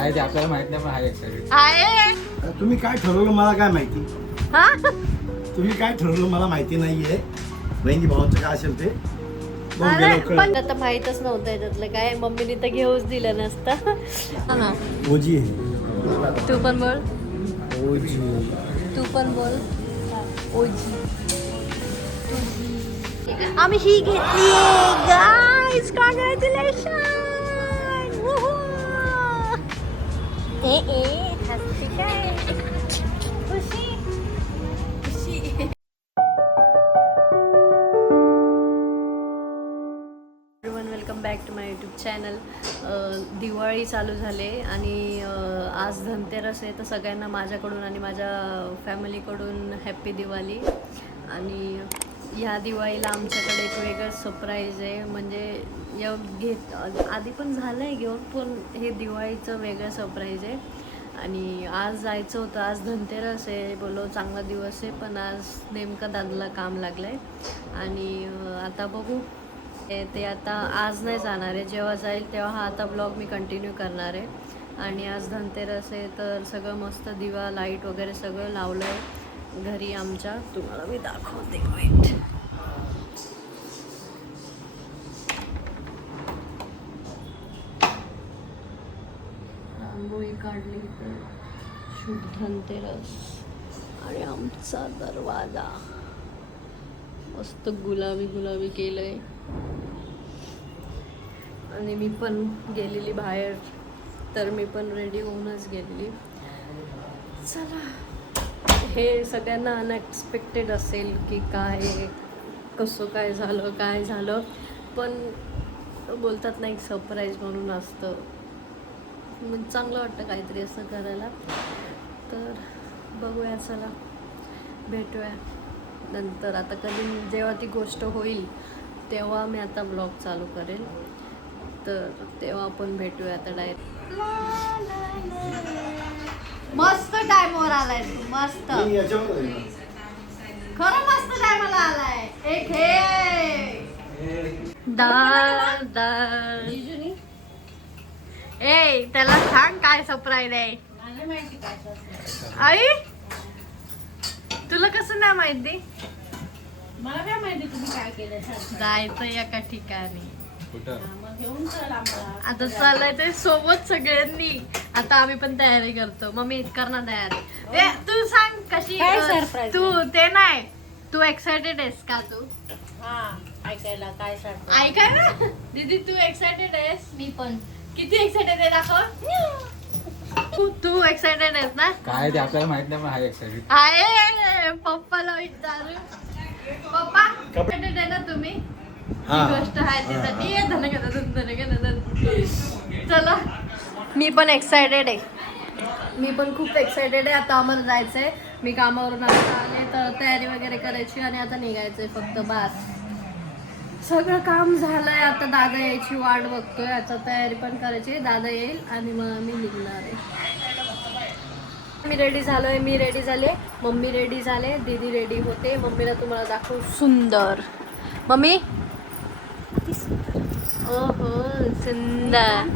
आहे ते आपल्याला माहित नाही पण आहे एक्साइटेड. आहे तुम्ही काय ठरवलं मला काय माहिती. हा तुम्ही काय ठरवलं मला माहिती नाहीये. बहिणी भावांचं काय असेल ते बघू अरे गेलं पण आता माहीतच नव्हतं त्यातलं काय. मम्मीने तर घेऊच दिलं नसतं. ओजी आहे. तू पण बोल. ओजी. तू पण बोल. ओजी. आम्ही ही घेतली गाईज. कॉंग्रॅच्युलेशन. हसते काय खुशी खुशी. Welcome back to my YouTube channel. Diwali चालू झाले आणि आज धनतेरस आहे. तर सगळ्यांना माझ्याकडून आणि माझ्या फॅमिलीकडून हॅप्पी दिवाळी. आणि ह्या दिवाळीला आमच्याकडे एक वेगळं सरप्राईज आहे. म्हणजे आधी पण झालं आहे घेऊन, पण हे दिवाळीचं वेगळं सरप्राईज आहे. आणि आज जायचं होतं. आज धनतेरस आहे, बोलो चांगला दिवस आहे, पण आज नेमकं दादाला काम लागलं आहे. आणि आता बघू ते. आता आज नाही जाणार आहे, जेव्हा जाईल तेव्हा हा आता ब्लॉग मी कंटिन्यू करणार आहे. आणि आज धनतेरस आहे तर सगळं मस्त दिवा लाईट वगैरे सगळं लावलं आहे घरी आमच्या. तुम्हाला मी दाखवते. वेट. रांगोळी काढली तर शुभ धनतेरस. आणि आमचा दरवाजा मस्त गुलाबी गुलाबी केलंय. आणि मी पण गेलेली बाहेर, तर मी पण रेडी होऊनच गेलेली. चला, हे सगळ्यांना अनएक्सपेक्टेड असेल की काय कसं काय झालं, पण बोलतात ना एक सरप्राईज म्हणून असतं. मग चांगलं वाटतं काहीतरी असं करायला. तर बघूया, चला भेटूया नंतर. आता कधी जेव्हा ती गोष्ट होईल तेव्हा मी आता ब्लॉग चालू करेल, तर तेव्हा आपण भेटूया. आता डायरेक्ट मस्त टाइमवर आलाय तू. मस्त खरं मस्त टाइमला आलाय. एक हे दादा ए त्याला सांग काय सरप्राईज आहे. आई तुला कसं नाही माहिती. मला काय माहिती तुम्ही काय केलं. जायचं एका ठिकाणी. मग घेऊन चल आम्हाला. आता चाललंय ते सोबत सगळ्यांनी. आता आम्ही पण तयारी करतो. मम्मी करणार तयारी. ए तू सांग कशी. काय surprise तू ते नाही, तू एक्सायटेड आहेस का? तू हा ऐकायला काय सांगतो. ऐकाय ना दीदी, तू एक्सायटेड आहेस? मी पण. किती एक्सायटेड आहे दाखव. तू एक्सायटेड आहेस ना? काय ते आपल्याला माहित नाही पण आहे एक्साइटेड. आहे पप्पाला विचारू. पप्पा एक्सायटेड आहे ना तुम्ही? ही गोष्ट आहे त्यासाठी. चला, मी पण एक्सायटेड आहे. मी पण खूप एक्सायटेड आहे. आता आम्हाला जायचंय. मी कामावरून आता आले तर तयारी वगैरे करायची आणि आता निघायचंय फक्त. बस सगळं काम झालंय. आता दादा यायची वाट बघतोय. आता तयारी पण करायची. दादा येईल आणि मग मी निघणार आहे. मी रेडी झालोय. मी रेडी झाले. मम्मी रेडी झाले. दीदी रेडी होते. मम्मीला तुम्हाला दाखवू. सुंदर मम्मी. ओहो सुंदर.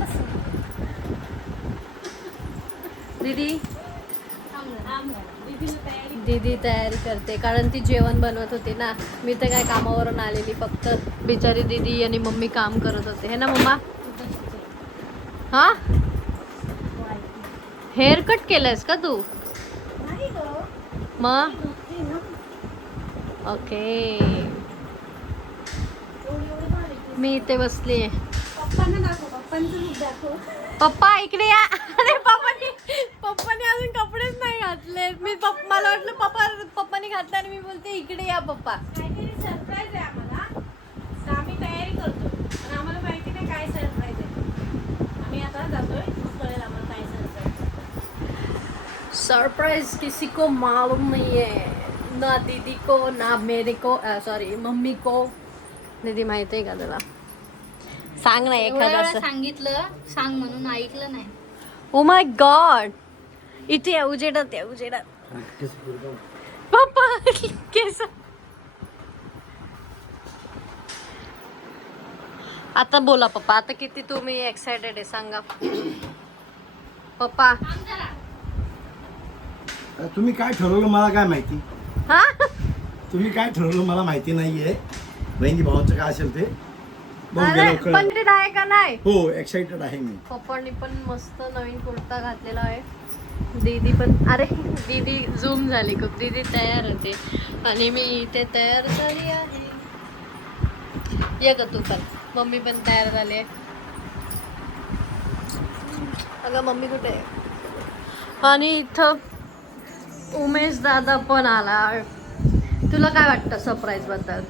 दीदी तयारी करते कारण ती जेवण बनवत होती ना. मी तर काय कामावरून आलेली फक्त. बिचारी दीदी आणि मम्मी काम करत होते. हे ना मम्मा. हा हेअर कट केलंयस का तू? मग ओके. मी इथे बसली आहे. पप्पा इकडे या. अरे पप्पाने अजून कपडेच नाही घातले. मला वाटलं पप्पाने घातले आणि मी बोलते इकडे या पप्पा. सरप्राईज आहे आम्हाला. तर आम्ही तयारी करतो पण आम्हाला माहिती नाही काय सरप्राईज आहे. आम्ही आता जातोय, कळेल आम्हाला काय सरप्राईज. सरप्राइज किसी को मालूम नहीं है, ना दीदी को ना मेरे को. सॉरी मम्मी को. दीदी माहिती आहे का तुला? सांग ना एखादं. सांगितलं सांग म्हणून ऐकलं नाही. Oh my God. इथे उजेडात पप्पा केस. आता बोला पप्पा. आता किती तुम्ही एक्सायटेड आहे सांगा. पप्पा तुम्ही काय ठरवलं मला काय माहिती. हा तुम्ही काय ठरवलं मला माहिती नाहीये. बहिणी भावांचं काय असेल ते बघूया अरे लवकर. पण ते आहे का नाही. हो एक्साइटेड आहे मी. पप्पांनी पण मस्त नवीन कुर्ता घातलेला आहे. दीदी पण अरे दीदी झूम झाली खूप. दीदी तयार होते आणि मी इथे तयार झाली आहे. ये का तू पण. मम्मी पण तयार झाली आहे. अगं मम्मी कुठे आहे. आणि इथं उमेश दादा पण आला. तुला काय वाटतं सरप्राईज बद्दल.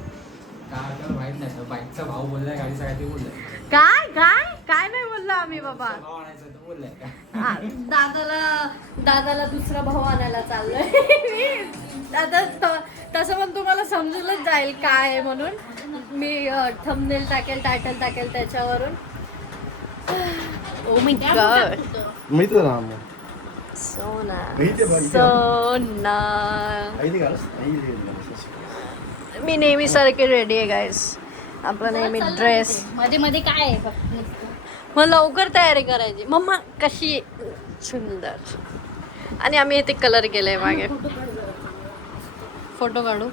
काय तर माहित नाही. बाईकचा भाव बोललाय, गाडीचा काय ते बोललाय. काय काय काय नाही बोललो आम्ही बाबा. भाव आणायचा तर बोललाय का. दादाला दुसरा भाऊ आणायला चाललोय. दादा तसं पण तुम्हाला समजूनच जाईल काय आहे म्हणून. मी थंबनेल टाकेल, टायटल टाकेल त्याच्यावरून. Oh my God. माहिती ना मग. सोना इथे बघ, इथे. सोना. माहिती का मी नेहमी सारखी रेडी आहे गाईस. आपला नेहमी ड्रेस. मध्ये मध्ये काय आहे फक्त मग लवकर तयारी करायची. मम्मा कशी सुंदर. आणि आम्ही इथे कलर केलंय मागे. फोटो काढू.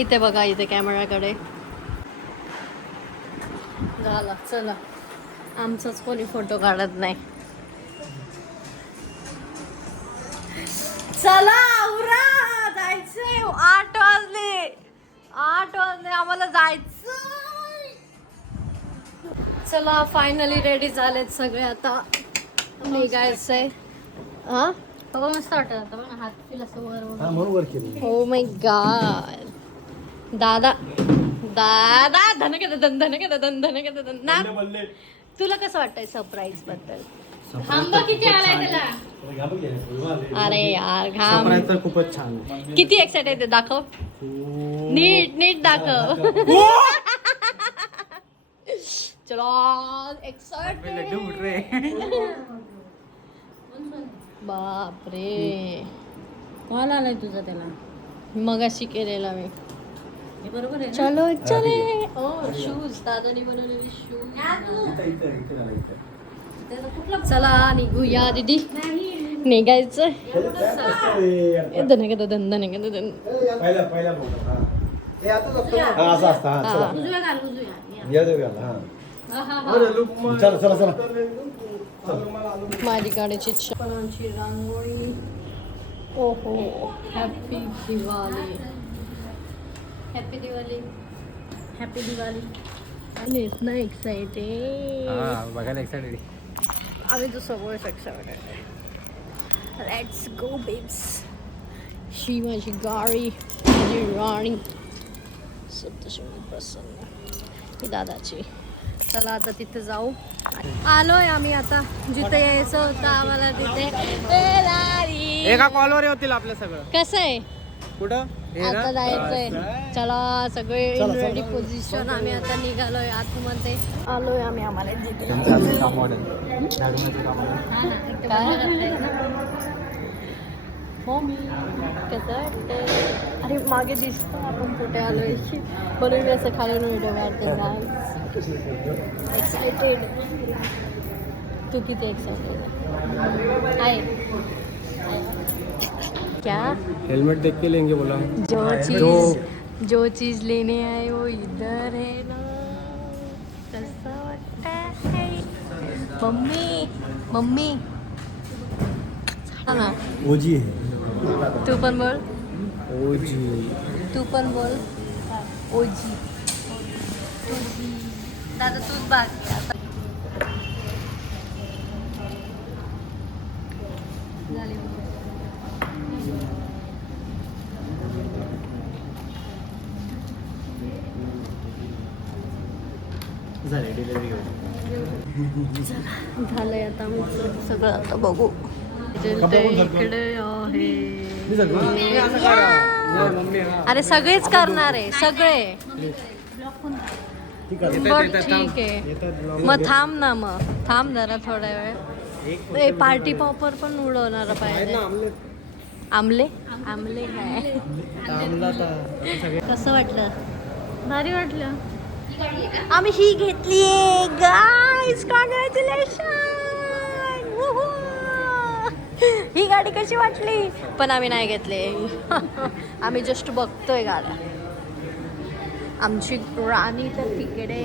इथे बघा इथे कॅमेराकडे. झाला चला. आमचाच कोणी फोटो काढत नाही. चला आवरा जायचंय. 8 वाजले. 8 वाजले आम्हाला जायचं. चला फायनली रेडी झालेत सगळे. आता निघायचंय. हा बाबा मस्त वाटत होता बघ ना, हात फील असं वर हा म्हणून वर केलं. Oh my God. दादा दादा धन के धन धन के धन धन के धन ना. तुला कसं वाटतंय सरप्राईज बद्दल. थांबा किती आलाय त्याला. अरे यार घाम. सरप्राईज तर खूपच छान. किती एक्साइटेड आहे दाखव. नीट नीट दाखव. चलो एक्साइटेड. लड्डू उठ रे. बापरे. कॉल आलाय तुझा त्याला. मगाशी केलेला मी. हे बरोबर आहे ना? चलो चले. ओ शूज दादानी बनवलेले शूज. त्याचा कुठला चला निघूया दीदी. निघायचं. धन धन. पहिला असं असतं. हा चला उजव्या घाल उजव्या. या जाऊया. हा चला चला चला. माझी गाडीची फळांची रांगोळी. ओहो happy Diwali. Happy Diwali. Happy Diwali. आणि इतना एक्साइटेड. हा बघायला एक्साइटेड. आम्ही तर सगळं एक्साइटेड. Let's go babes. शी माझी गाडी. माझी राणी. सप्तशृंगी प्रसन्न. ही दादाची. चला आता तिथे जाऊ. आलोय आम्ही आता. जिथे यायचं होतं आम्हाला तिथे. एका कॉलवर होतील आपलं सगळं. कसं आहे कुठं आता जायचंय. चला सगळे इन रेडी पोझिशन. आम्ही आता निघालोय आतमध्ये. आलोय आम्ही. आम्हाला जिथे काय मम्मी कसं वाटतंय. अरे मागे दिसतं आपण कुठे आलोय. म्हणून मी असं खालून व्हिडिओ काढते. एक्साइटेड. तू किती एक्साइटेड आहे. क्या हेलमेट देख के लेंगे बोला. जो चीज लेने आए वो इधर है ना. कसं वाटतंय मम्मी. मम्मी ना. ओजी आहे. तू पण बोल. ओजी. तू पण बोल. ओजी. दादा तूच बाकी आता. झाली. झाले डिलिव्हरी झालंय आता आमचं सगळं. आता बघू. इकडे आहे. अरे सगळेच करणार आहे सगळे. बट ठीक आहे. मग थांब ना. मग थांब जरा थोड्या वेळ. पार्टी पॉपर पण उडवणार पाहिजे. आमले आमले काय. कसं वाटलं. भारी वाटलं. आम्ही ही घेतलीये गाईज. कॉंग्रॅच्युलेशन. गाडी कशी वाटली, पण आम्ही नाही घेतले. आम्ही जस्ट बघतोय गाड्या. आमची राणी तर तिकडे.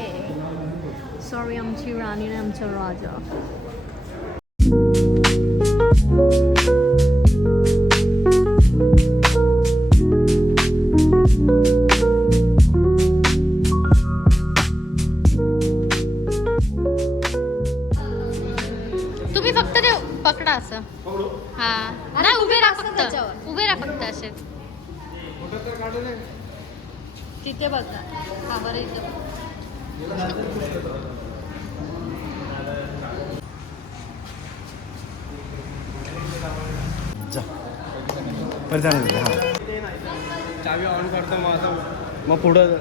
सॉरी, आमची राणी आणि आमचा राजा. तुम्ही फक्त ते पकडा असं. हा नाही, उभे राहा फक्त, उभे राहा फक्त असे. तिथे बघा. हा बरं इथे. जा बरं जाणार हां. चावी ऑन करतो मग असं मग पुढं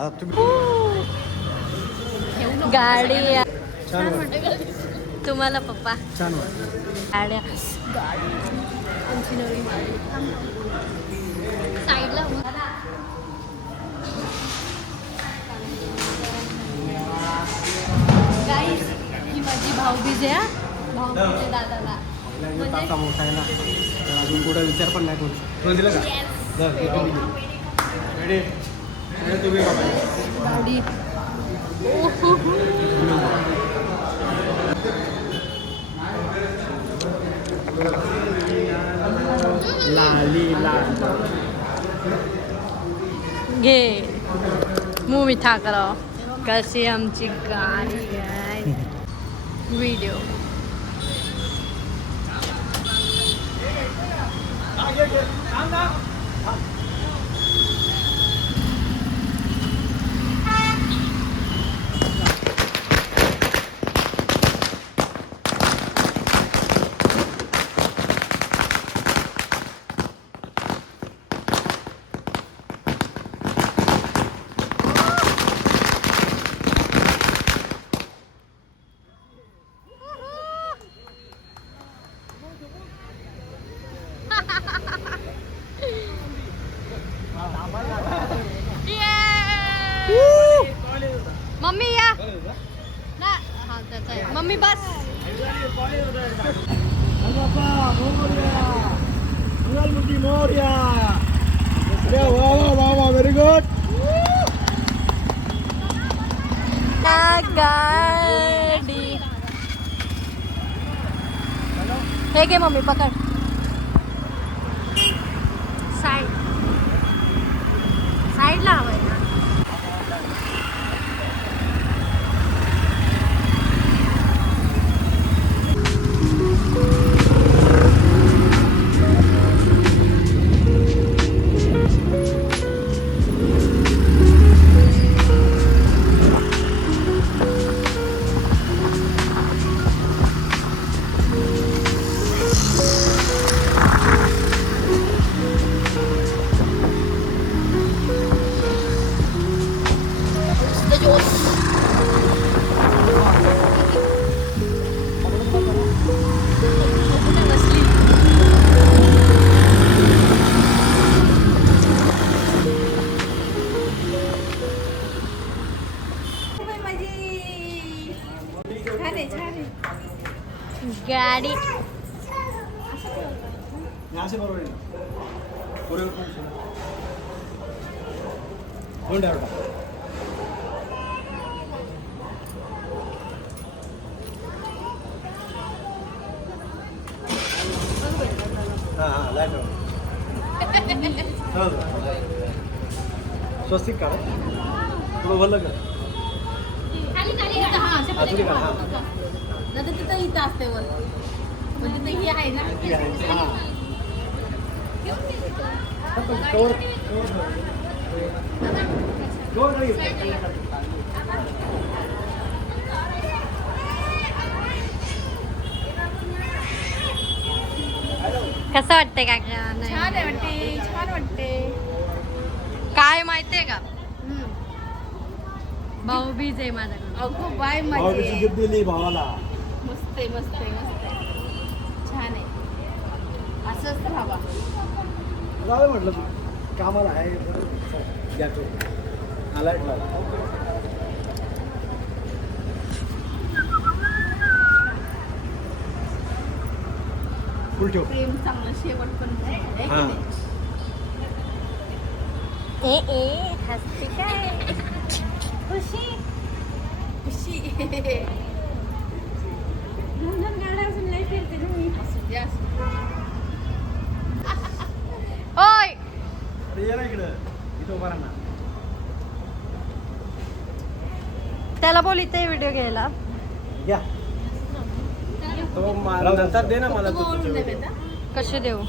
आता तुम्ही गाडी छान वाटतं. तुम्हाला पप्पा छान वाटतं. गाड्या आमची नवीन गाडी. साईडला गाईस, ही माझी भाऊबीज आहे. भाऊबीज आहे दादाला. तासा मोठा आहे ना, तर अजून कुठं विचार पण नाही करू. तुला दिलं का? रेडी रेडी तुम्ही बाबा. गाडी. लाली लाल घे मुंह मिठा करो. कशी आमची गाडी आहे. व्हिडिओ मम्मी या ना. हा त्याचा आहे. मम्मी बस. Very good. गाडी. हे घे मम्मी, पकड. साईडला हवंय ना. गाडी. असे बरोबर आहे. पुढे कोण ड्रायव्हर? हां हां लाईट स्वस्तिक का तुला बोललं का? खाली खाली हा अजून का? हां दादा तिथं इथं असते वर, म्हणजे ते हे आहे ना. कवर कसं वाटतंय का? छान आहे वाटते, छान वाटते. काय माहितीये का, भाऊबीज आहे माझ्याकडून. अगो बाय भावाची माझे गिफ्ट दिली भावाला. मस्त आहे मस्त आहे मस्त आहे छान आहे असंच तर हवा. जाऊ म्हटलं तू कामाला आहे घ्या तो अलर्ट लाव. फुल ठेव. प्रेम चांगलं शेवट पण आहे की हां नाही? हसते काय खुशी खुशी दोन गाड्या असून लई फिरते ना मी. असू दे असू दे. ओय अरे ये ना इकडं इथं उभा राहा ना. त्याला बोल इथे व्हिडिओ घ्यायला. घ्या तो नंतर दे ना मला तू ओळखून दे तू बेटा. कसे देऊ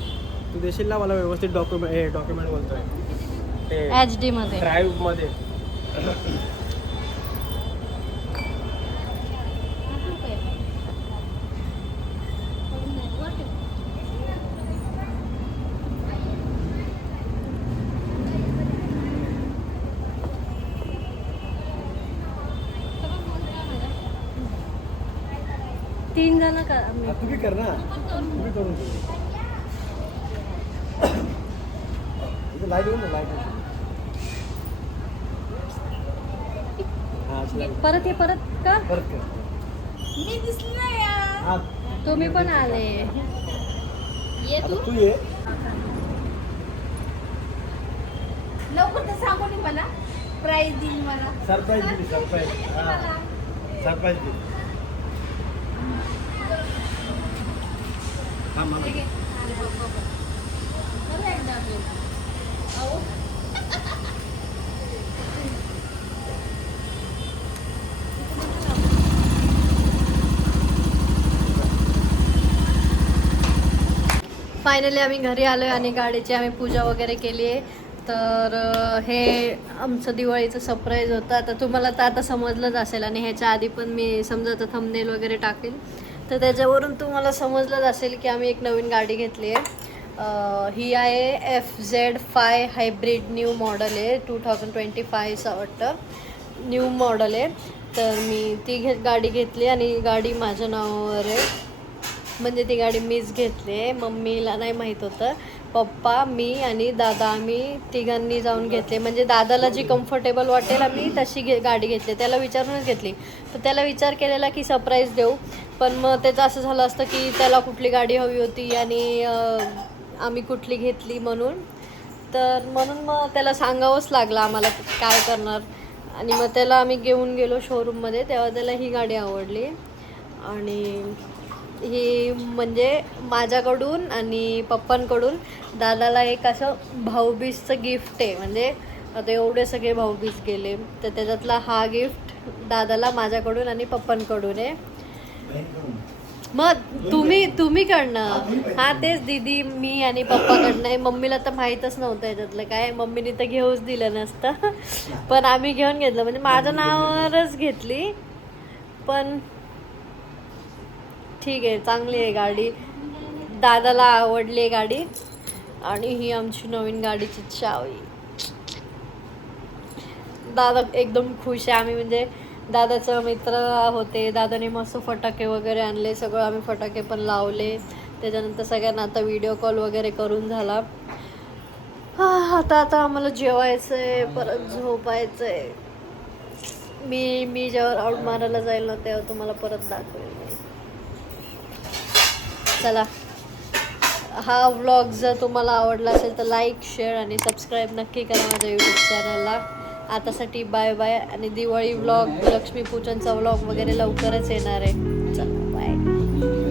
तू देशील ना मला व्यवस्थित डॉक्युमेंट बोलतोय ते HD मध्ये. ड्राईव्ह मध्ये. तीन जण का हा, तुम्ही कर ना तुम्ही करून दे. इथं लाईट येऊन लाईट हा अशी light. परत ये परत का परत कर. मी दिसली नाही यार. हा तुम्ही पण आले. ये तू आता तू ये. लवकर तर सांगू नये मला प्राईज देईल मला. सरप्राईज दिली सरप्राईज. हा सरप्राईज दिली. हा मला बरं एकदा अजून. अहो. फायनली आम्ही घरी आलो आहे आणि गाडीची आम्ही पूजा वगैरे केली आहे. तर हे आमचं दिवाळीचं सरप्राईज होतं. आता तुम्हाला तर आता समजलंच असेल आणि ह्याच्या आधी पण मी समजा तर थंबनेल वगैरे टाकेल तर त्याच्यावरून तुम्हाला समजलंच असेल की आम्ही एक नवीन गाडी घेतली आहे. ही आहे FZ5 हायब्रिड न्यू मॉडल आहे. 2025चं वाटतं न्यू मॉडल आहे. तर मी ती गाडी घेतली आणि गाडी माझ्या नावावर आहे. म्हणजे ती गाडी मीच घेतली आहे. मम्मीला नाही माहीत होतं. पप्पा मी आणि दादा आम्ही तिघांनी जाऊन घेतले. म्हणजे दादाला जी कम्फर्टेबल वाटेल आम्ही तशी गाडी घेतली. त्याला विचारूनच घेतली. तर त्याला विचार केलेला की सरप्राईज देऊ. पण मग त्याचं असं झालं असतं की त्याला कुठली गाडी हवी होती आणि आम्ही कुठली घेतली म्हणून. तर म्हणून मग त्याला सांगावंच लागलं आम्हाला की काय करणार. आणि मग त्याला आम्ही घेऊन गेलो शोरूममध्ये. तेव्हा त्याला ही गाडी आवडली. आणि ही म्हणजे माझ्याकडून आणि पप्पांकडून दादाला एक असं भाऊबीजचं गिफ्ट आहे. म्हणजे आता एवढे सगळे भाऊबीज गेले तर त्याच्यातला हा गिफ्ट दादाला माझ्याकडून आणि पप्पांकडून आहे. मग तुम्ही कडनं. हा तेच दीदी मी आणि पप्पाकडनं आहे. मम्मीला तर माहीतच नव्हतं याच्यातलं काय. मम्मीने तर घेऊच दिलं नसतं पण आम्ही घेऊन घेतलं. म्हणजे माझ्या नावावरच घेतली. पण ठीक आहे चांगली आहे गाडी. दादाला आवडली आहे गाडी. आणि ही आमची नवीन गाडीची चावी. दादा एकदम खुश आहे. आम्ही म्हणजे दादाचं मित्र होते. दादाने मस्त फटाके वगैरे आणले. सगळं आम्ही फटाके पण लावले. त्याच्यानंतर सगळ्यांना आता व्हिडिओ कॉल वगैरे करून झाला. आता आम्हाला जेवायचं आहे परत झोपायचं आहे. मी जेव्हा राऊंड मारायला जाईल ना तेव्हा तुम्हाला परत दाखवेल. चला हा व्लॉग जर तुम्हाला आवडला असेल तर लाईक शेअर आणि सबस्क्राईब नक्की करा माझ्या यूट्यूब चॅनलला. आतासाठी बाय बाय. आणि दिवाळी व्लॉग लक्ष्मीपूजनचा व्लॉग वगैरे लवकरच येणार आहे. चला बाय.